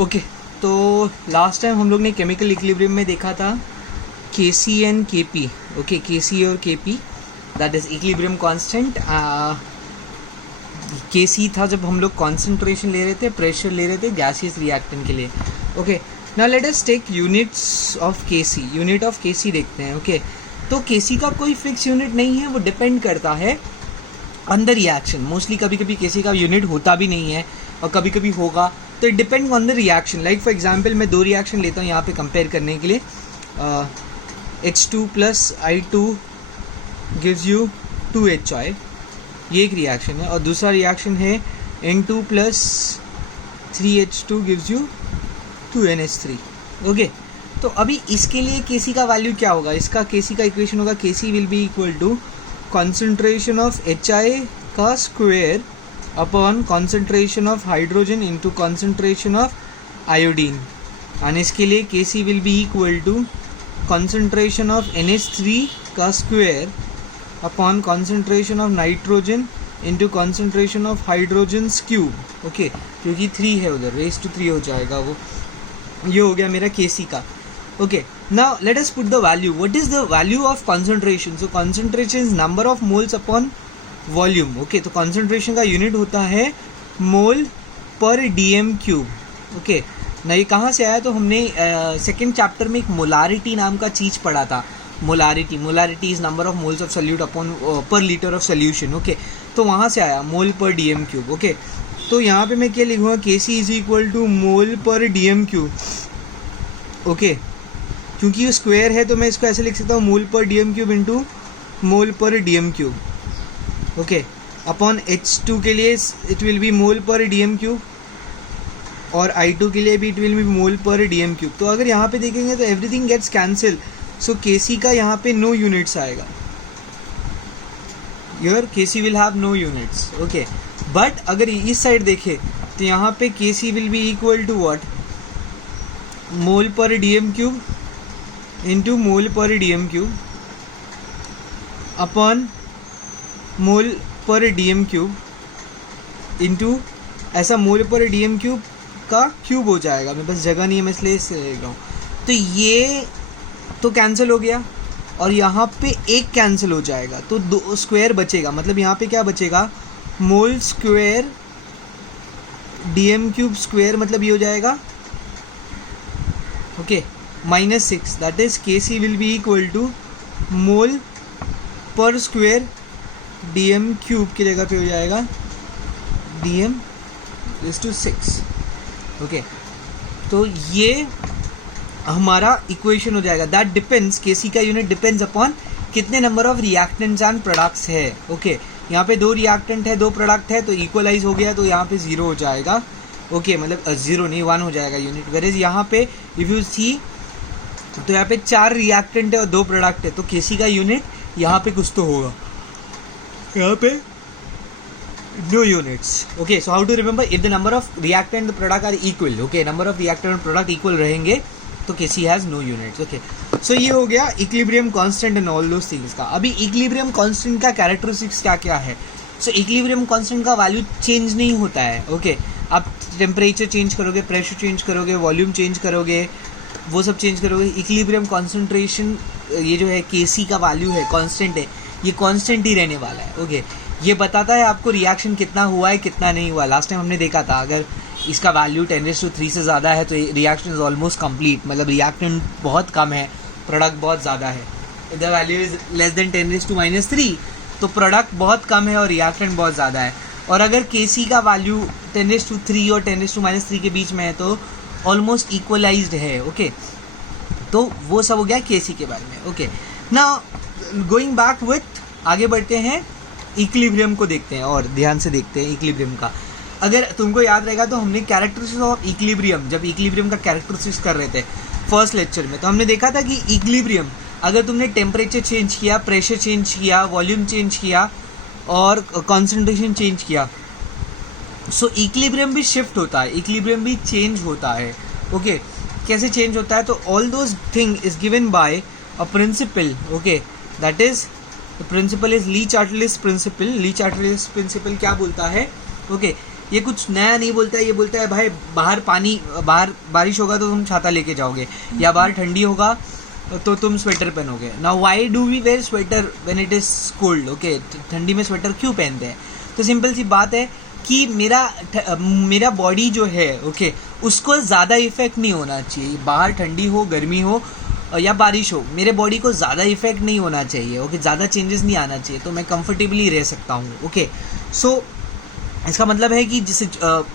Okay, तो last time हम लोग ने केमिकल इक्विलिब्रियम में देखा था Kc and Kp. Okay, Kc और Kp that is equilibrium constant. Kc था जब हम लोग कॉन्सेंट्रेशन ले रहे थे, प्रेशर ले रहे थे गैसियस रिएक्टेंट के लिए. Okay, now let us take units of Kc. Unit of Kc देखते हैं. ओके, तो Kc का कोई फिक्स यूनिट नहीं है, वो डिपेंड करता है ऑन द रिएक्शन. मोस्टली कभी कभी Kc का यूनिट होता भी नहीं है और कभी कभी होगा, तो it depend on the reaction. Like for example मैं दो रिएक्शन लेता हूँ यहाँ पे कंपेयर करने के लिए. H2 plus I2 gives you 2HI, ये एक रिएक्शन है. और दूसरा रिएक्शन है N2 plus 3H2 gives you 2NH3. Okay, तो अभी इसके लिए Kc का वैल्यू क्या होगा? इसका Kc का इक्वेशन होगा Kc will be equal to concentration of HI का square upon concentration of hydrogen into concentration of iodine. और इसके लिए Kc will be equal to concentration of NH3 का square upon concentration of nitrogen into concentration of hydrogen cube. Okay, क्योंकि 3 है उधर, raise to 3 हो जाएगा वो. ये हो गया मेरा Kc का. Okay, now let us put the value. What is the value of concentration? So concentration is number of moles upon volume. Okay, तो कॉन्सेंट्रेशन का यूनिट होता है मोल पर डीएम क्यूब. ओके, ना ये कहाँ से आया? तो हमने सेकेंड चैप्टर में एक मोलारिटी नाम का चीज़ पढ़ा था. Molarity is number of moles of solute upon पर लीटर ऑफ सोल्यूशन. ओके, तो वहाँ से आया मोल पर डीएम क्यूब. ओके, तो यहाँ पे मैं क्या लिखूँगा? Kc is equal to mole per DM cube. Okay, क्योंकि ये स्क्वायर है तो मैं इसको ऐसे लिख सकता हूँ मोल पर डीएम क्यूब इंटू मोल per DM cube. Okay, upon H2 के लिए it will be mole per DM cube और I2 के लिए भी it will be mole per DM cube. तो अगर यहाँ पे देखेंगे तो everything gets cancel. So Kc का यहाँ पे नो यूनिट्स आएगा. Your Kc will have no units. Okay, but अगर इस साइड देखें तो यहाँ पे Kc will be equal to what? Mole per DM cube into mole per DM cube upon mole per DM cube into ऐसा मोल per DM cube का cube हो जाएगा. मेरे पास जगह नहीं है, मैं इसलिए इससे लिख रहा हूँ. तो ये तो कैंसिल हो गया और यहाँ पे एक कैंसिल हो जाएगा, तो दो स्क्वायर बचेगा. मतलब यहाँ पे क्या बचेगा? Mole square DM cube square, मतलब ये हो जाएगा okay -6. That is Kc will be equal to mole per square DM cube की जगह पे हो जाएगा dm इज टू 6. ओके, तो ये हमारा इक्वेशन हो जाएगा. दैट डिपेंड्स, Kc का यूनिट डिपेंड्स अपॉन कितने number of reactants and products है. ओके, यहाँ पे 2 रिएक्टेंट है 2 प्रोडक्ट है, तो इक्वलाइज हो गया, तो यहाँ पे 0 हो जाएगा. ओके, मतलब 0 नहीं 1 हो जाएगा यूनिट. वेरेज यहाँ पे इफ यू सी तो यहाँ पे 4 रिएक्टेंट है और 2 प्रोडक्ट है, तो Kc का यूनिट यहाँ पे कुछ तो होगा. यहाँ पे no units. Okay, so how to remember? If the number of reactant and the product are equal, okay, number of reactant and product equal रहेंगे तो Kc has no units. Okay, so ये हो गया equilibrium constant and all those things का. अभी equilibrium constant का characteristics क्या क्या है? So equilibrium constant का value change नहीं होता है. Okay, आप temperature change करोगे, pressure change करोगे, volume change करोगे, वो सब change करोगे. equilibrium concentration ये जो है Kc का value है, constant है, ये constant ही रहने वाला है. Okay, ये बताता है आपको रिएक्शन कितना हुआ है कितना नहीं हुआ. लास्ट टाइम हमने देखा था अगर इसका वैल्यू 10⁻³ से ज़्यादा है तो रिएक्शन इज ऑलमोस्ट कंप्लीट, मतलब रिएक्टेंट बहुत कम है, प्रोडक्ट बहुत ज़्यादा है. The value is less then 10⁻³ तो प्रोडक्ट बहुत कम है और रिएक्टेंट बहुत ज़्यादा है. और अगर Kc का वैल्यू 10⁻³ और 10⁻³ के बीच में है तो ऑलमोस्ट इक्वलाइज्ड है. ओके, तो वो सब हो गया Kc के बारे में. Okay, now going back with आगे बढ़ते हैं, इक्विलिब्रियम को देखते हैं और ध्यान से देखते हैं इक्विलिब्रियम का. अगर तुमको याद रहेगा तो हमने कैरेक्टरिस्टिक्स ऑफ इक्विलिब्रियम, जब इक्विलिब्रियम का कैरेक्टरिस्टिक्स कर रहे थे फर्स्ट लेक्चर में, तो हमने देखा था कि इक्विलिब्रियम अगर तुमने टेम्परेचर चेंज किया, प्रेशर चेंज किया, वॉल्यूम चेंज किया और कॉन्सेंट्रेशन चेंज किया, सो इक्विलिब्रियम भी शिफ्ट होता है, इक्विलिब्रियम भी चेंज होता है. ओके, कैसे चेंज होता है? तो all those thing is given by a principal. Okay, that is the principal is Lee चार्टलिस principal. Lee चार्टलिस principal क्या बोलता है? ओके, ये कुछ नया नहीं बोलता है, ये बोलता है भाई बाहर बारिश होगा तो तुम छाता लेके जाओगे, या बाहर ठंडी होगा तो तुम स्वेटर पहनोगे. Now why do we wear sweater when it is cold? Okay, ठंडी में स्वेटर क्यों पहनते हैं? तो सिंपल सी बात है कि मेरा बॉडी जो है ओके उसको ज़्यादा इफेक्ट नहीं होना चाहिए. बाहर ठंडी हो, गर्मी हो या बारिश हो, मेरे बॉडी को ज़्यादा इफेक्ट नहीं होना चाहिए. ओके, ज़्यादा चेंजेस नहीं आना चाहिए, तो मैं कंफर्टेबली रह सकता हूँ. ओके, सो इसका मतलब है कि जिस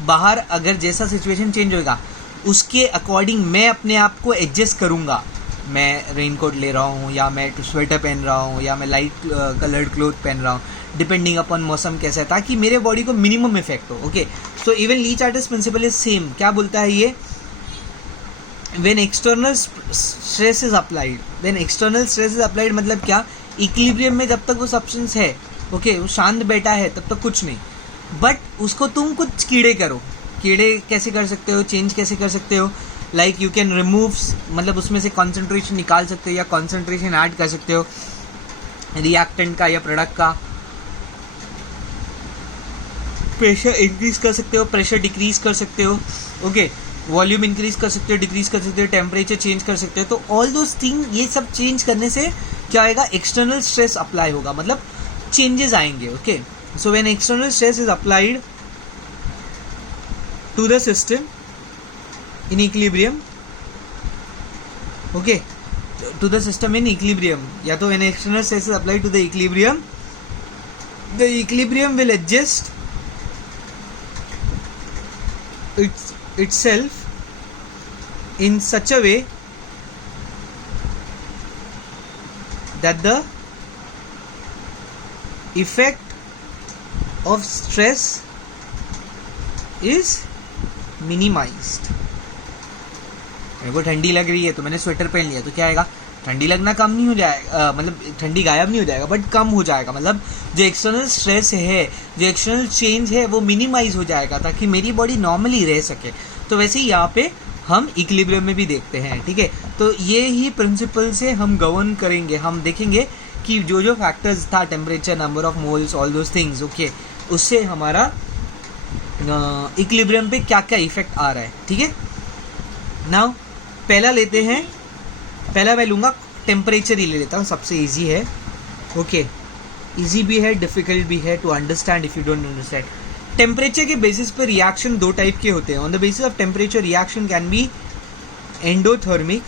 बाहर अगर जैसा सिचुएशन चेंज होगा उसके अकॉर्डिंग मैं अपने आप को एडजस्ट करूँगा. मैं रेनकोट ले रहा हूँ या मैं स्वेटर पहन रहा हूँ या मैं लाइट कलर्ड क्लोथ पहन रहा हूँ, डिपेंडिंग अपॉन मौसम कैसा है, ताकि मेरे बॉडी को मिनिमम इफेक्ट हो. Okay, so even Le Chatelier's principle is same. क्या बोलता है ये? When external stress is applied, when external stress is applied मतलब क्या? इक्विलिब्रियम में जब तक वो सब्सटेंस है ओके वो शांत बैठा है तब तक कुछ नहीं, बट उसको तुम कुछ कीड़े करो. कीड़े कैसे कर सकते हो, चेंज कैसे कर सकते हो? लाइक यू कैन रिमूव, मतलब उसमें से कॉन्सेंट्रेशन निकाल सकते हो या कॉन्सेंट्रेशन ऐड कर सकते हो रिएक्टेंट का या प्रोडक्ट का. प्रेशर इंक्रीज कर सकते हो, प्रेशर डिक्रीज कर सकते हो. ओके, वॉल्यूम इंक्रीज कर सकते हो, डिक्रीज कर सकते हो, टेम्परेचर चेंज कर सकते हो. तो ऑल दोज थिंग, ये सब चेंज करने से क्या आएगा? एक्सटर्नल स्ट्रेस अप्लाई होगा, मतलब चेंजेस आएंगे. Okay, so when external stress is applied to the system in equilibrium, okay, to the system in equilibrium, या तो when external stress is applied to the equilibrium will adjust itself in such a way that the effect of stress is minimized. मेरे को ठंडी लग रही है तो मैंने स्वेटर पहन लिया, तो क्या आएगा? ठंडी लगना कम नहीं हो जाएगा, मतलब ठंडी गायब नहीं हो जाएगा बट कम हो जाएगा. मतलब जो एक्सटर्नल स्ट्रेस है, जो एक्सटर्नल चेंज है वो मिनिमाइज हो जाएगा ताकि मेरी बॉडी नॉर्मली रह सके. तो वैसे ही यहाँ पे हम इक्विलिब्रियम में भी देखते हैं. ठीक है, तो ये ही प्रिंसिपल से हम गवर्न करेंगे. हम देखेंगे कि जो जो फैक्टर्स था, temperature, number of moles, all those things, okay, उससे हमारा इक्विलिब्रियम पे क्या क्या इफेक्ट आ रहा है. ठीक है, नाउ पहला लेते हैं. पहला मैं लूँगा टेम्परेचर ही ले लेता हूँ, सबसे इजी है. ओके, इजी भी है, डिफिकल्ट भी है to understand if you don't understand. Temperature के बेसिस पर रिएक्शन दो टाइप के होते हैं. On the basis of temperature reaction can be endothermic,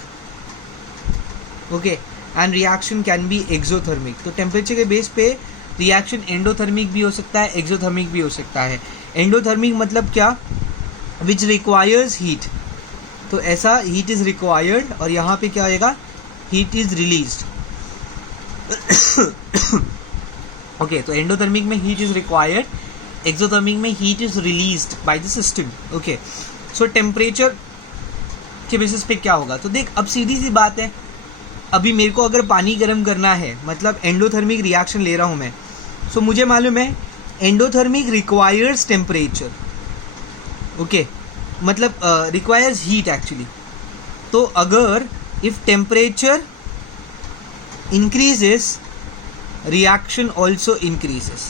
okay, and reaction can be exothermic. तो टेम्परेचर के बेस पे रिएक्शन एंडोथर्मिक भी हो सकता है, एक्सोथर्मिक भी हो सकता है. एंडोथर्मिक मतलब क्या? Which requires heat. तो ऐसा हीट इज रिक्वायर्ड और यहाँ पे क्या आएगा? Heat is released. ओके, तो एंडोथर्मिक में हीट इज रिक्वायर्ड, एक्सोथर्मिक में heat is released by the system. Okay, so temperature के बेसिस पे क्या होगा? तो देख, अब सीधी सी बात है, अभी मेरे को अगर पानी गर्म करना है, मतलब एंडोथर्मिक रिएक्शन ले रहा हूँ मैं, सो मुझे मालूम है एंडोथर्मिक रिक्वायर्स टेम्परेचर. ओके, मतलब रिक्वायर्स हीट एक्चुअली. तो अगर if temperature increases reaction also increases,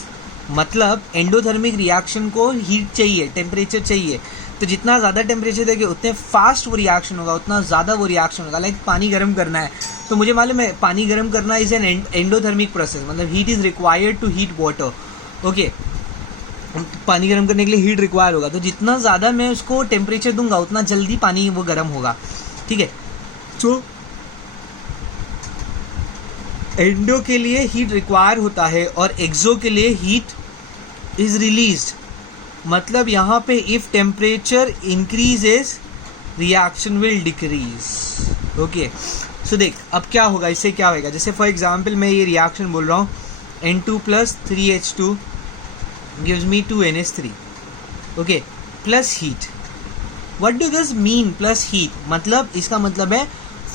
मतलब एंडोथर्मिक रिएक्शन को हीट चाहिए, टेम्परेचर चाहिए. तो जितना ज़्यादा टेम्परेचर देंगे उतने फास्ट वो रिएक्शन होगा, उतना ज़्यादा वो रिएक्शन होगा. लाइक पानी गर्म करना है, तो मुझे मालूम है पानी गर्म करना इज एन एंडोथर्मिक प्रोसेस, मतलब heat is required to heat water. Okay, पानी गर्म करने के लिए हीट रिक्वायर होगा, तो जितना ज़्यादा मैं उसको टेम्परेचर दूंगा उतना जल्दी पानी वो गर्म होगा. ठीक है, तो एंडो के लिए हीट रिक्वायर होता है और एक्सो के लिए हीट इज रिलीज्ड. मतलब यहाँ पे if temperature increases reaction will decrease. Okay, so देख अब क्या होगा, इससे क्या होगा? जैसे फॉर एग्जांपल मैं ये रिएक्शन बोल रहा हूँ, N2 + 3H2 gives me 2NH3, okay, plus heat. What does this mean plus heat? मतलब इसका मतलब है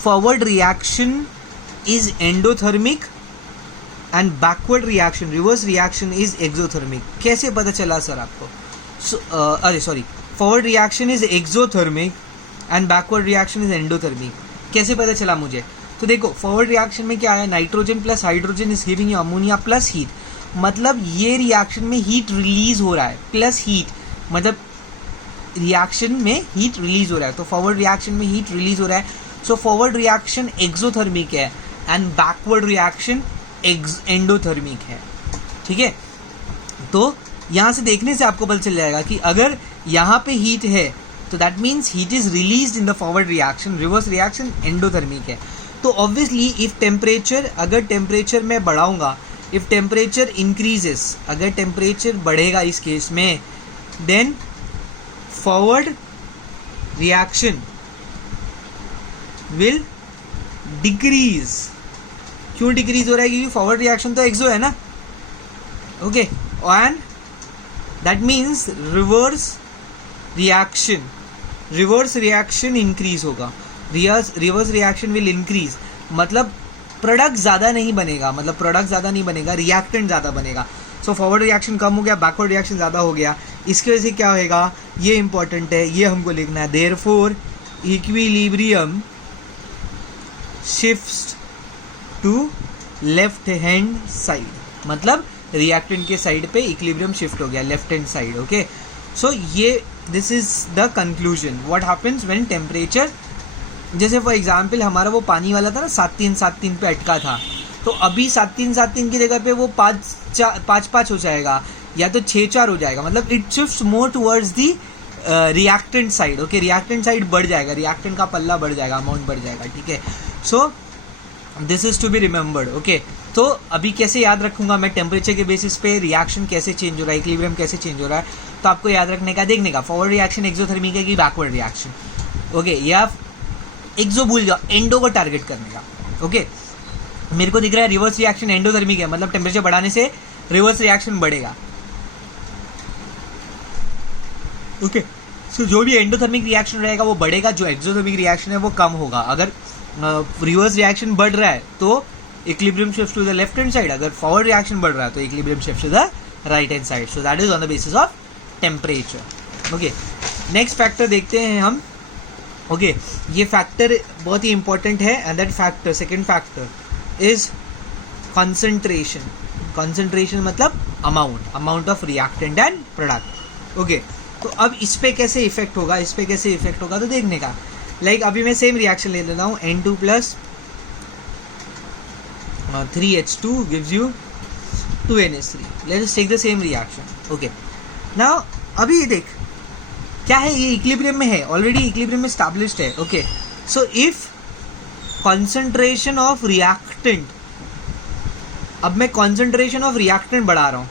forward reaction is endothermic and backward reaction, reverse reaction is exothermic. कैसे पता चला सर आपको? forward reaction is exothermic and backward reaction is endothermic. कैसे पता चला मुझे? तो देखो, forward reaction में क्या आया? Nitrogen plus hydrogen is giving you ammonia plus heat. मतलब ये रिएक्शन में हीट रिलीज हो रहा है, प्लस हीट मतलब रिएक्शन में हीट रिलीज हो रहा है, तो फॉरवर्ड रिएक्शन में हीट रिलीज हो रहा है, सो फॉरवर्ड रिएक्शन एक्सोथर्मिक है एंड बैकवर्ड रिएक्शन एंडोथर्मिक है, ठीक है। तो यहाँ से देखने से आपको पता चल जाएगा कि अगर यहाँ पे हीट है तो that means heat is release in the forward reaction, reverse reaction endothermic है। तो ऑब्वियसली इफ टेम्परेचर, अगर टेम्परेचर मैं बढ़ाऊंगा, इफ टेम्परेचर इंक्रीजेस, अगर टेम्परेचर बढ़ेगा इस केस में, then forward reaction will decrease. क्यों डिक्रीज हो रहा है? क्योंकि फॉरवर्ड रिएक्शन तो एक्सो है ना, okay, and that means reverse reaction increase होगा, रिवर्स रिएक्शन विल इंक्रीज, मतलब प्रोडक्ट ज़्यादा नहीं बनेगा, रिएक्टेंट ज़्यादा बनेगा। सो फॉरवर्ड रिएक्शन कम हो गया, बैकवर्ड रिएक्शन ज़्यादा हो गया, इसकी वजह से क्या होएगा, ये इंपॉर्टेंट है, ये हमको लिखना है। Therefore equilibrium shifts to left hand side, मतलब रिएक्टेंट के साइड पे इक्विलिब्रियम शिफ्ट हो गया, left hand side, okay. So ये this is the conclusion what happens when temperature, जैसे फॉर एग्जांपल हमारा वो पानी वाला था ना 7-3 पे अटका था, तो अभी 7-3 की जगह पे वो 5-5 हो जाएगा या तो 6-4 हो जाएगा, मतलब it shifts more towards the reactant side, okay. Reactant side बढ़ जाएगा, रिएक्टेंट का पल्ला बढ़ जाएगा, अमाउंट बढ़ जाएगा, ठीक है। So this is to be remembered, okay. तो अभी कैसे याद रखूंगा मैं टेम्परेचर के बेसिस पे रिएक्शन कैसे चेंज हो रहा है, इक्विलिब्रियम कैसे चेंज हो रहा है, तो आपको याद रखने का, देखने का, फॉरवर्ड रिएक्शन एक्सोथर्मिक है कि बैकवर्ड रिएक्शन, ओके। या एक्सो भूल जाओ, एंडो को टारगेट करने का, ओके। मेरे को दिख रहा है रिवर्स रिएक्शन एंडोथर्मिक है, मतलब टेम्परेचर बढ़ाने से रिवर्स रिएक्शन बढ़ेगा, ओके। सो जो भी एंडोथर्मिक रिएक्शन रहेगा वो बढ़ेगा, जो एक्सोथर्मिक रिएक्शन है वो कम होगा। अगर रिवर्स रिएक्शन बढ़ रहा है तो equilibrium shift to the left hand side, अगर फॉरवर्ड रिएक्शन बढ़ रहा है तो equilibrium shift to the right hand side. So that is on the basis of temperature, okay. Next factor देखते हैं हम, ओके। ये फैक्टर बहुत ही इंपॉर्टेंट है, and that factor, second factor is concentration. Concentration मतलब amount of reactant and product, okay. तो अब इस पे कैसे इफेक्ट होगा, तो देखने का, लाइक अभी मैं सेम रिएक्शन ले लेता हूँ, N2 + 3H2 gives you 2NH3. Let us take the same reaction, okay. Now अभी देख क्या है, ये इक्विलिब्रियम में है, ऑलरेडी इक्विलिब्रियम में एस्टैब्लिश्ड है, okay. So if concentration of reactant, अब मैं कंसंट्रेशन ऑफ रिएक्टेंट बढ़ा रहा हूँ,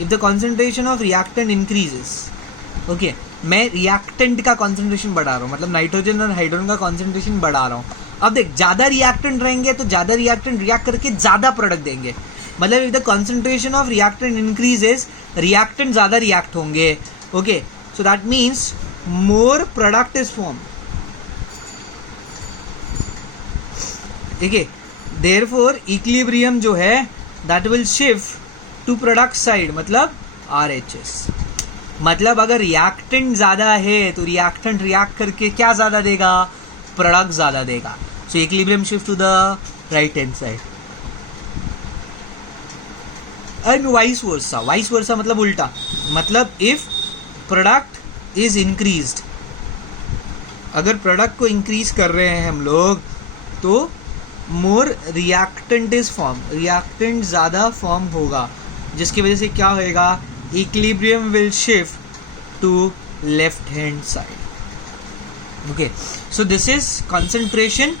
if the concentration of reactant increases, okay, मैं रिएक्टेंट का कंसंट्रेशन बढ़ा रहा हूँ, मतलब नाइट्रोजन और हाइड्रोजन का कंसंट्रेशन बढ़ा रहा हूँ। अब देख, ज़्यादा रिएक्टेंट रहेंगे तो ज़्यादा रिएक्टेंट रिएक्ट करके ज़्यादा प्रोडक्ट देंगे, मतलब if the concentration of reactant increases, reactant ज़्यादा रिएक्ट होंगे, okay. So that means more product is form, ठीक है। देयरफॉर इक्विलिब्रियम जो है that will shift to product side, मतलब RHS, मतलब अगर रिएक्टेंट ज़्यादा है तो रिएक्टेंट रिएक्ट करके क्या ज़्यादा देगा, प्रोडक्ट ज़्यादा देगा। So equilibrium shift to the right hand side, and vice versa मतलब उल्टा, मतलब इफ प्रोडक्ट इज इंक्रीज्ड, अगर प्रोडक्ट को इंक्रीज कर रहे हैं हम लोग तो more reactant is form, reactant ज़्यादा फॉर्म होगा, जिसकी वजह से क्या होएगा, equilibrium will shift to left hand side, okay. So this is concentration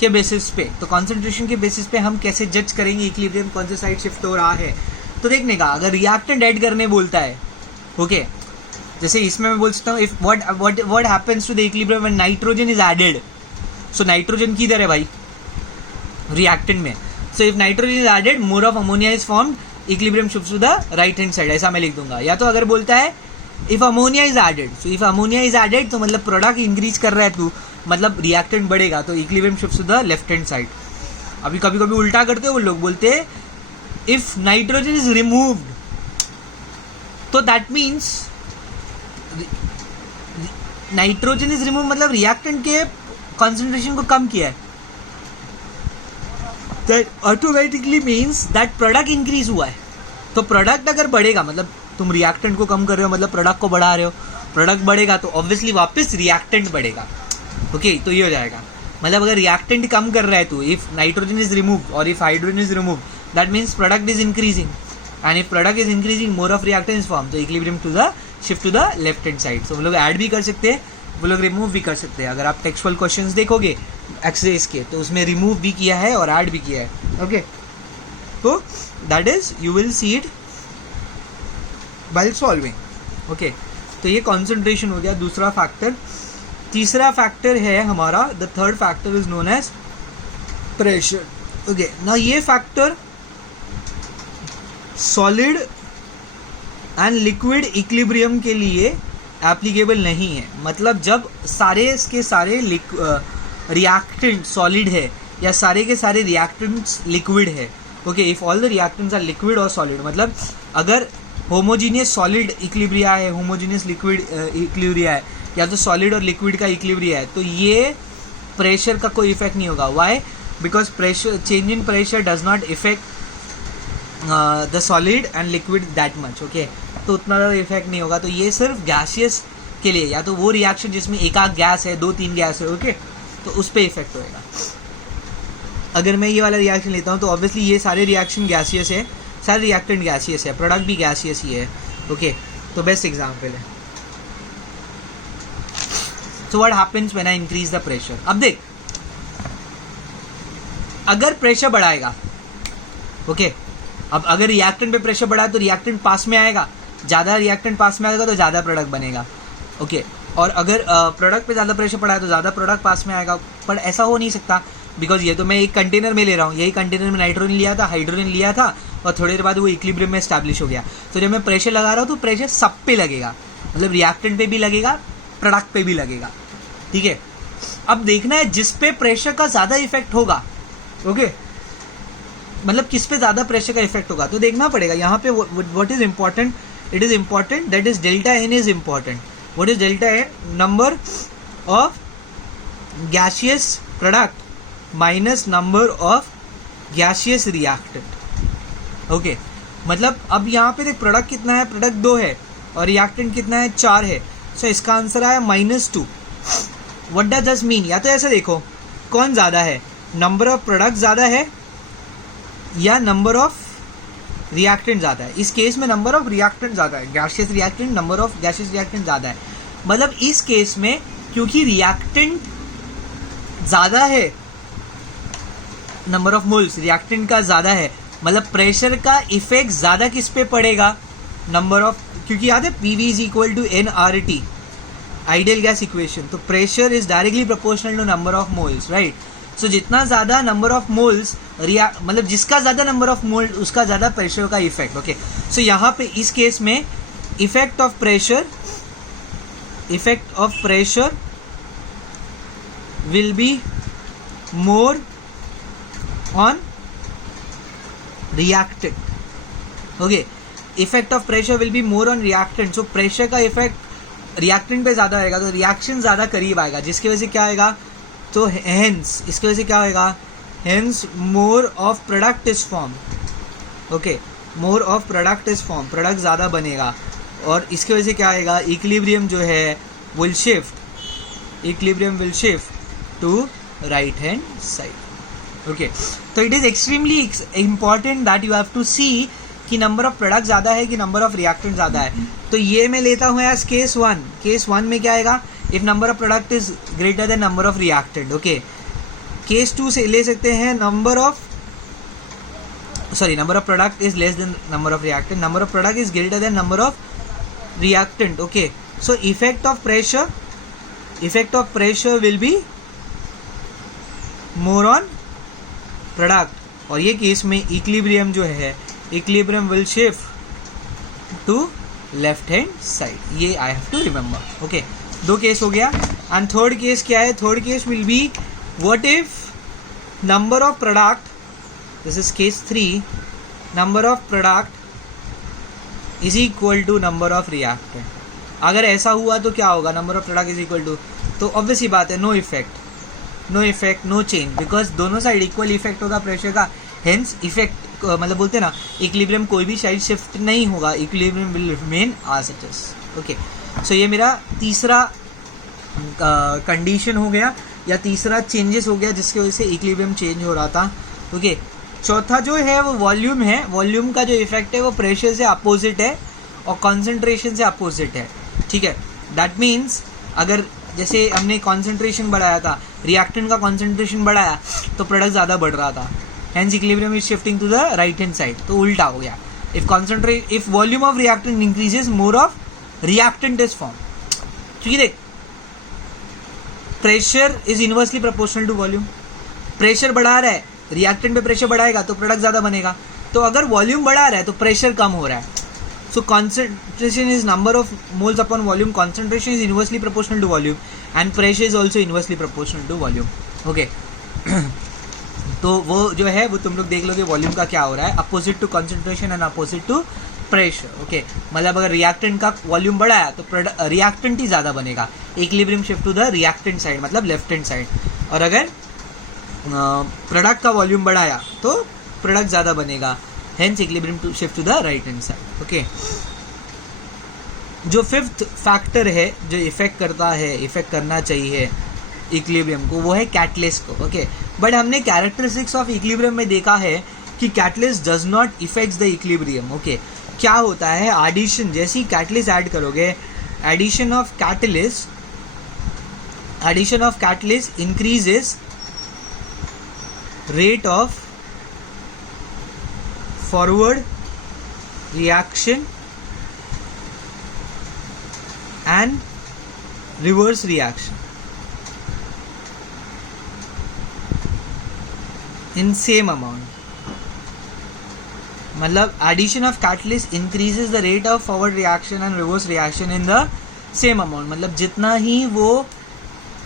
के बेसिस पे। तो कंसंट्रेशन के बेसिस पे हम कैसे जज करेंगे इक्विलिब्रियम कौन से साइड शिफ्ट हो रहा है, तो देखने का, अगर रिएक्टेंट ऐड करने बोलता है, ओके, जैसे इसमें मैं बोल सकता हूँ if what happens to the equilibrium when nitrogen is added. So nitrogen किधर है भाई, रिएक्टेंट में। So if nitrogen is added, more of ammonia is formed, equilibrium shifts to the right hand side, ऐसा मैं लिख दूंगा। या तो अगर बोलता है if ammonia is added, so if ammonia is added तो मतलब प्रोडक्ट इंक्रीज कर रहा है तू, मतलब रिएक्टेंट बढ़ेगा, तो equilibrium shifts to the left hand side. अभी कभी कभी उल्टा करते हैं वो लोग, बोलते हैं इफ नाइट्रोजन इज रिमूव्ड, तो that means nitrogen is remove मतलब रिएक्टेंट के कॉन्सेंट्रेशन को कम किया है, that automatically means that product increase हुआ है। तो प्रोडक्ट अगर बढ़ेगा, मतलब तुम रिएक्टेंट को कम कर रहे हो मतलब प्रोडक्ट को बढ़ा रहे हो, प्रोडक्ट बढ़ेगा तो ऑब्वियसली वापस रिएक्टेंट बढ़ेगा। ओके तो ये हो जाएगा, मतलब अगर रिएक्टेंट कम कर रहा है तो इफ नाइट्रोजन इज रिमूव और if hydrogen is remove that means product is increasing, and if product is increasing more of reactant is form, तो equilibrium to the shift to the left hand side. So वो लोग add भी कर सकते हैं, वो लोग रिमूव भी कर सकते हैं। अगर आप टेक्सचुअल क्वेश्चंस देखोगे एक्सरसाइज के तो उसमें रिमूव भी किया है और ऐड भी किया है। ओके तो that is you will see it while solving. Okay तो ये कॉन्सेंट्रेशन हो गया दूसरा फैक्टर। तीसरा फैक्टर है हमारा, the third factor is known as pressure. Okay ना ये factor solid and liquid equilibrium के लिए एप्लीकेबल नहीं है। मतलब जब सारे के सारे रिएक्टेंट सॉलिड है या सारे के सारे रिएक्टेंट्स लिक्विड है। Okay if all the reactants are liquid और सॉलिड, मतलब अगर होमोजीनियस सॉलिड इक्विलिब्रिया है, होमोजीनियस लिक्विड इक्विलिब्रिया है, या तो सॉलिड और लिक्विड का इक्विलिब्रिया है, तो ये प्रेशर का कोई इफेक्ट नहीं होगा। Why? Because pressure change in pressure does not effect the solid and liquid that much. Okay तो उतना ज़्यादा इफेक्ट नहीं होगा। तो ये सिर्फ गैसियस के लिए, या तो वो रिएक्शन जिसमें एक आध गैस है, 2-3 गैस है, ओके तो उस पर इफेक्ट होएगा। अगर मैं ये वाला रिएक्शन लेता हूँ तो ऑब्वियसली ये सारे रिएक्शन गैसियस है, सारे रिएक्टेंट गैसियस है, प्रोडक्ट भी गैसियस ही है। ओके तो बेस्ट एग्जाम्पल है। So what happens when I increase the pressure. अब देख अगर प्रेशर बढ़ाएगा, ओके अब अगर रिएक्टेंट पे प्रेशर बढ़ा तो रिएक्टेंट पास में आएगा, ज़्यादा रिएक्टेंट पास में आएगा तो ज़्यादा प्रोडक्ट बनेगा। ओके और अगर प्रोडक्ट पे ज़्यादा प्रेशर पड़ा है तो ज़्यादा प्रोडक्ट पास में आएगा। पर ऐसा हो नहीं सकता, बिकॉज ये तो मैं एक कंटेनर में ले रहा हूँ, यही कंटेनर में नाइट्रोजन लिया था, हाइड्रोजन लिया था, और थोड़ी देर बाद वो इक्विलिब्रियम में एस्टैब्लिश हो गया। तो जब मैं प्रेशर लगा रहा हूँ तो प्रेशर सब पे लगेगा, मतलब रिएक्टेंट पे भी लगेगा, प्रोडक्ट पे भी लगेगा। ठीक है, अब देखना है जिस पे प्रेशर का ज़्यादा इफेक्ट होगा, ओके मतलब किस पे ज़्यादा प्रेशर का इफेक्ट होगा, तो देखना पड़ेगा यहाँ पे what is important, it is important that is delta n is important. What is delta n? Number of gaseous product minus number of gaseous reactant. Okay मतलब अब यहाँ पे देख प्रोडक्ट कितना है, प्रोडक्ट 2 है और रिएक्टेंट कितना है, 4 है। सो इसका आंसर आया -2। What does this mean? या तो ऐसे देखो कौन ज़्यादा है, नंबर ऑफ प्रोडक्ट ज़्यादा है या नंबर ऑफ रिएक्टेंट ज़्यादा है। इस केस में नंबर ऑफ रिएक्टेंट ज़्यादा है, gaseous reactant, number of gaseous reactant ज़्यादा है। मतलब इस केस में क्योंकि रिएक्टेंट ज़्यादा है, नंबर ऑफ मोल्स रिएक्टेंट का ज़्यादा है, मतलब प्रेशर का इफेक्ट ज़्यादा किस पे पड़ेगा, नंबर ऑफ, क्योंकि याद है PV is equal to nRT ideal gas equation, तो pressure is directly proportional to number of moles, right. So जितना ज़्यादा नंबर ऑफ मोल्स मतलब जिसका ज़्यादा नंबर ऑफ मोल उसका ज़्यादा प्रेशर का इफेक्ट। ओके सो यहाँ पे इस केस में effect of pressure will be more on reactant. Okay effect of pressure will be more on reactant. So pressure का इफेक्ट रिएक्टेंट पे ज़्यादा आएगा तो रिएक्शन ज़्यादा करीब आएगा, जिसकी वजह से क्या आएगा, तो हेंस इसकी वजह से क्या होएगा, hence more of product is form. Okay more of product is form, product ज़्यादा बनेगा और इसकी वजह से क्या आएगा, इक्विलिब्रियम जो है will shift, equilibrium will shift to right hand side. Okay तो it is extremely important that you have to see कि नंबर ऑफ प्रोडक्ट ज़्यादा है कि नंबर ऑफ रिएक्टेंट ज़्यादा है। तो ये मैं लेता हूँ एज केस 1। केस 1 में क्या आएगा, if number of product is greater than number of reactant. Okay case 2 से ले सकते हैं number of product is less than number of reactant, number of product is greater than number of reactant. Okay so effect of pressure will be more on product, और ये case में equilibrium जो है, equilibrium will shift to left hand side. ये I have to remember. Okay 2 case हो गया। And third case क्या है, third case will be what if number of product, this is case 3, number of product is equal to number of reactant. अगर ऐसा हुआ तो क्या होगा, number of product is equal to, तो ऑब्वियस ही बात है no effect no change, because दोनों साइड इक्वल इफेक्ट होगा प्रेशर का, हेंस इफेक्ट मतलब बोलते हैं ना इक्विलिब्रियम कोई भी साइड शिफ्ट नहीं होगा, equilibrium will remain as it is. Okay, so ये मेरा तीसरा कंडीशन हो गया या तीसरा चेंजेस हो गया जिसकी वजह से इक्विलिब्रियम चेंज हो रहा था। ओके, चौथा जो है वो वॉल्यूम है। वॉल्यूम का जो इफेक्ट है वो प्रेशर से अपोजिट है और कॉन्सेंट्रेशन से अपोजिट है। ठीक है, दैट मीन्स अगर जैसे हमने कॉन्सेंट्रेशन बढ़ाया था, रिएक्टेंट का कॉन्सेंट्रेशन बढ़ाया तो प्रोडक्ट ज़्यादा बढ़ रहा था, hence equilibrium is shifting to the right hand side, तो उल्टा हो गया। If volume of reactant increases more of reactant is form, क्योंकि देख pressure is inversely proportional to volume. Pressure बढ़ा रहा है, रिएक्टेंट पे प्रेशर बढ़ाएगा तो प्रोडक्ट ज़्यादा बनेगा, तो अगर वॉल्यूम बढ़ा रहा है तो प्रेशर कम हो रहा है। So concentration is number of moles upon volume. Concentration is inversely proportional to volume and pressure is also inversely proportional to volume. Okay. तो वो जो है वो तुम लोग देख लोगे वॉल्यूम का क्या हो रहा है, opposite to concentration and opposite to pressure. Okay, मतलब अगर रिएक्टेंट का वॉल्यूम बढ़ाया तो रिएक्टेंट ही ज़्यादा बनेगा, equilibrium shift to the reactant side मतलब लेफ्ट हैंड साइड, और अगर प्रोडक्ट का वॉल्यूम बढ़ाया तो प्रोडक्ट ज़्यादा बनेगा, hence equilibrium to shift to the right hand side। okay, जो फिफ्थ फैक्टर है जो इफेक्ट करता है, इफेक्ट करना चाहिए इक्विलिब्रियम को, वो है कैटलिस्ट को। ओके, बट हमने कैरेक्टरिस्टिक्स ऑफ इक्विलिब्रियम में देखा है कि catalyst does not effects the equilibrium. Okay, क्या होता है, एडिशन, जैसे ही कैटलिस्ट ऐड करोगे, addition of catalyst increases rate of forward reaction and reverse reaction in same amount। मतलब addition of catalyst increases the rate of forward reaction and reverse reaction in the same amount। मतलब जितना ही वो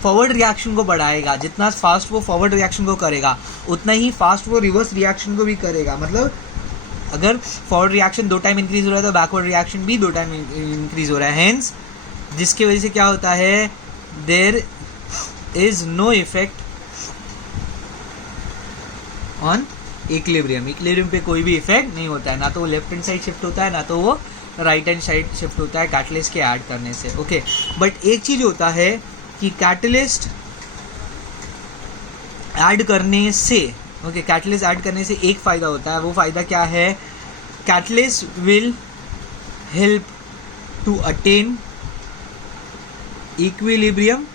forward reaction को बढ़ाएगा, जितना fast वो forward reaction को करेगा उतना ही फास्ट वो रिवर्स रिएक्शन को भी करेगा। मतलब अगर फॉरवर्ड रिएक्शन 2 टाइम इंक्रीज हो रहा है तो बैकवर्ड रिएक्शन भी 2 टाइम इंक्रीज हो रहा है, हेंस जिसकी वजह से क्या होता है, there is no effect on equilibrium. Equilibrium पे कोई भी इफेक्ट नहीं होता है, ना तो वो लेफ्ट हैंड साइड शिफ्ट होता है ना तो वो राइट हैंड साइड शिफ्ट होता है कैटलिस्ट के ऐड करने से। ओके, बट एक चीज होता है कि कैटलिस्ट ऐड करने से, ओके, कैटलिस्ट ऐड करने से एक फ़ायदा होता है, वो फ़ायदा क्या है, catalyst will help to attain equilibrium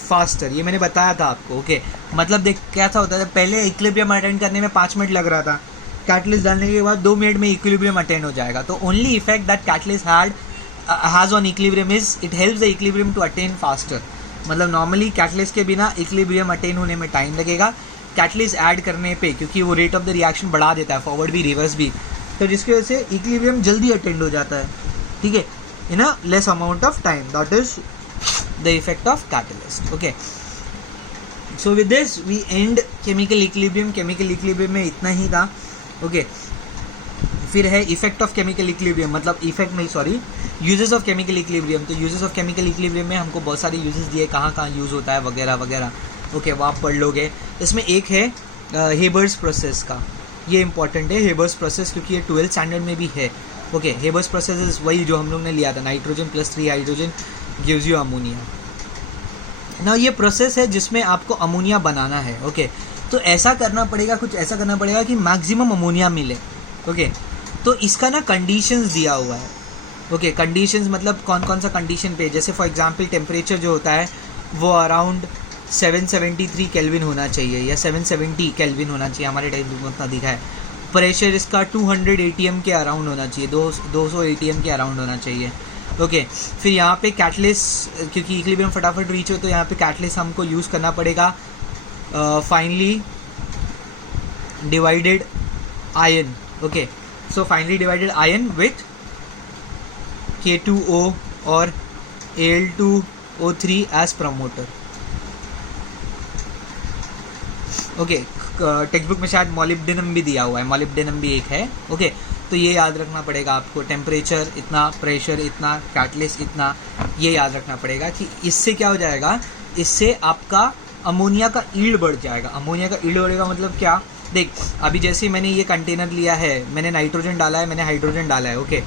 faster. ये मैंने बताया था आपको। ओके, मतलब देख क्या था होता था, पहले इक्विलिब्रियम अटेन करने में 5 मिनट लग रहा था, कैटलिस्ट डालने के बाद 2 मिनट में इक्विलिब्रियम अटेन हो जाएगा। तो only effect that catalyst has on equilibrium is it helps the equilibrium to attain faster. मतलब नॉर्मली कैटलिस्ट के बिना इक्विलिब्रियम अटेन होने में टाइम लगेगा, कैटलिस्ट ऐड करने पे क्योंकि वो रेट ऑफ द रिएक्शन बढ़ा देता है, फॉरवर्ड भी रिवर्स भी, तो जिसकी वजह से इक्विलिब्रियम जल्दी अटेंड हो जाता है। ठीक है, in a less amount of time, that is the effect of catalyst. Okay, so with this we end chemical equilibrium. Chemical equilibrium में इतना ही था। ओके, फिर है इफेक्ट ऑफ केमिकल इक्विलिब्रियम, मतलब इफेक्ट नहीं sorry uses of chemical equilibrium. तो uses of chemical equilibrium में हमको बहुत सारे यूजेस दिए, कहाँ कहाँ यूज़ होता है वगैरह वगैरह। ओके, वो आप पढ़ लोगे। इसमें एक है हेबर्स प्रोसेस का, ये इंपॉर्टेंट है हेबर्स प्रोसेस क्योंकि ये 12th स्टैंडर्ड में भी है। ओके, हेबर्स प्रोसेस इज वही जो हम लोग ने लिया था, nitrogen plus 3 hydrogen gives you ammonia. ना ये प्रोसेस है जिसमें आपको अमोनिया बनाना है। ओके, तो ऐसा करना पड़ेगा, कुछ ऐसा करना पड़ेगा कि मैक्सिमम अमोनिया मिले। ओके, तो इसका ना कंडीशंस दिया हुआ है। ओके, कंडीशंस मतलब कौन कौन सा कंडीशन पे, जैसे फॉर एग्जांपल टेम्परेचर जो होता है वो अराउंड 773 केल्विन होना चाहिए या 770 केल्विन होना चाहिए, हमारे टेक्स्ट बुक में उतना दिखा है। प्रेशर इसका 200 ATM के अराउंड होना चाहिए, 200 ATM के अराउंड होना चाहिए। ओके, फिर यहाँ पे कैटलिस्ट, क्योंकि इक्विलिब्रियम फटाफट रीच हो तो यहाँ पे कैटलिस्ट हमको यूज़ करना पड़ेगा finely divided iron. Okay, so finely divided iron with K2O और Al2O3 as promoter. Okay, text book में शायद मॉलिब्डेनम भी दिया हुआ है, मॉलिब्डेनम भी एक है। ओके, तो ये याद रखना पड़ेगा आपको, टेम्परेचर इतना, प्रेशर इतना, कैटलिस्ट इतना, ये याद रखना पड़ेगा कि इससे क्या हो जाएगा, इससे आपका अमोनिया का ईल्ड बढ़ जाएगा। अमोनिया का ईल्ड बढ़ेगा मतलब क्या, देख अभी जैसे मैंने ये कंटेनर लिया है, मैंने नाइट्रोजन डाला है, मैंने हाइड्रोजन डाला है, ओके।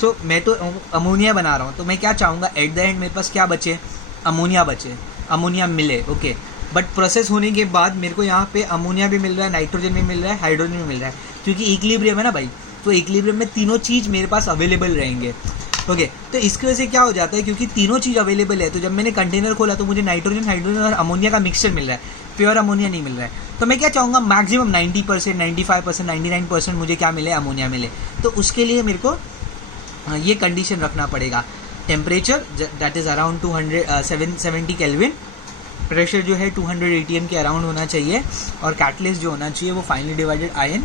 सो मैं तो अमोनिया बना रहा हूँ, तो मैं क्या चाहूँगा एट द एंड मेरे पास क्या बचे, अमोनिया बचे, अमोनिया मिले, ओके। बट प्रोसेस होने के बाद मेरे को यहाँ पे अमोनिया भी मिल रहा है, नाइट्रोजन भी मिल रहा है, हाइड्रोजन भी मिल रहा है, क्योंकि इक्विलिब्रियम है ना भाई, तो इक्विलिब्रियम में तीनों चीज़ मेरे पास अवेलेबल रहेंगे, ओके। तो इसकी वजह से क्या हो जाता है, क्योंकि तीनों चीज़ अवेलेबल है, तो जब मैंने कंटेनर खोला तो मुझे नाइट्रोजन, हाइड्रोजन और अमोनिया का मिक्सचर मिल रहा है, प्योर अमोनिया नहीं मिल रहा है। तो मैं क्या चाहूँगा मैक्सिमम 90%, 95%, 99% मुझे क्या मिले, अमोनिया मिले। तो उसके लिए मेरे को ये कंडीशन रखना पड़ेगा, temperature that is around 770 kelvin, pressure जो है 200 ATM के अराउंड होना चाहिए, और कैटलिस्ट जो होना चाहिए वो finally divided iron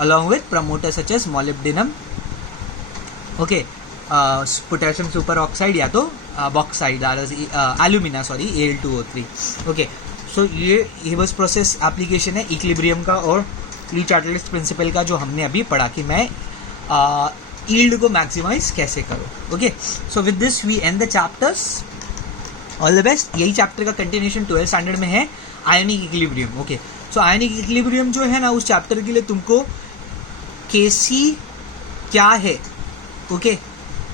along with promoter such as molybdenum, okay, potassium super oxide या तो bauxite alumina, sorry Al2O3, okay. So ये बस प्रोसेस एप्लीकेशन है इक्विलिब्रियम का और ली चार्टलिस्ट प्रिंसिपल का, जो हमने अभी पढ़ा कि मैं यील्ड को मैक्सिमाइज कैसे करो, okay. So with this we end the chapters, all the best. यही चैप्टर का कंटिन्यूशन 12th स्टैंडर्ड में है, ionic equilibrium, okay. So ionic equilibrium जो है ना, उस चैप्टर के लिए तुमको Kc क्या है, ओके,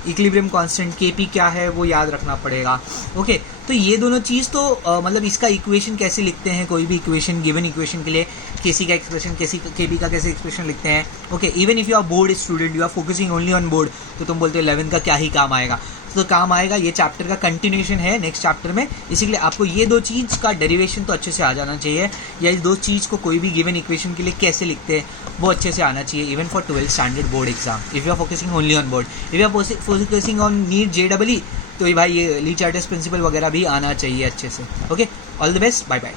इक्विलिब्रियम कांस्टेंट Kp क्या है वो याद रखना पड़ेगा, ओके। तो ये दोनों चीज़ तो मतलब इसका इक्वेशन कैसे लिखते हैं, कोई भी इक्वेशन गिवन इक्वेशन के लिए Kc का एक्सप्रेशन, Kp का कैसे एक्सप्रेशन लिखते हैं, okay. Even if you are board student, you are focusing only on board, तो तुम बोलते हो 11th का क्या ही काम आएगा, तो काम आएगा। ये चैप्टर का कंटिन्यूशन है नेक्स्ट चैप्टर में, इसीलिए आपको ये दो चीज़ का डेरिवेशन तो अच्छे से आ जाना चाहिए, या इस दो चीज़ को कोई भी गिवन इक्वेशन के लिए कैसे लिखते हैं वो अच्छे से आना चाहिए, even for 12th standard board exam, if you are focusing only on board. If you are focusing on NEET JEE, तो भाई ये ली चार्टलिस्ट प्रिंसिपल वगैरह भी आना चाहिए अच्छे से, okay. All the best, bye bye.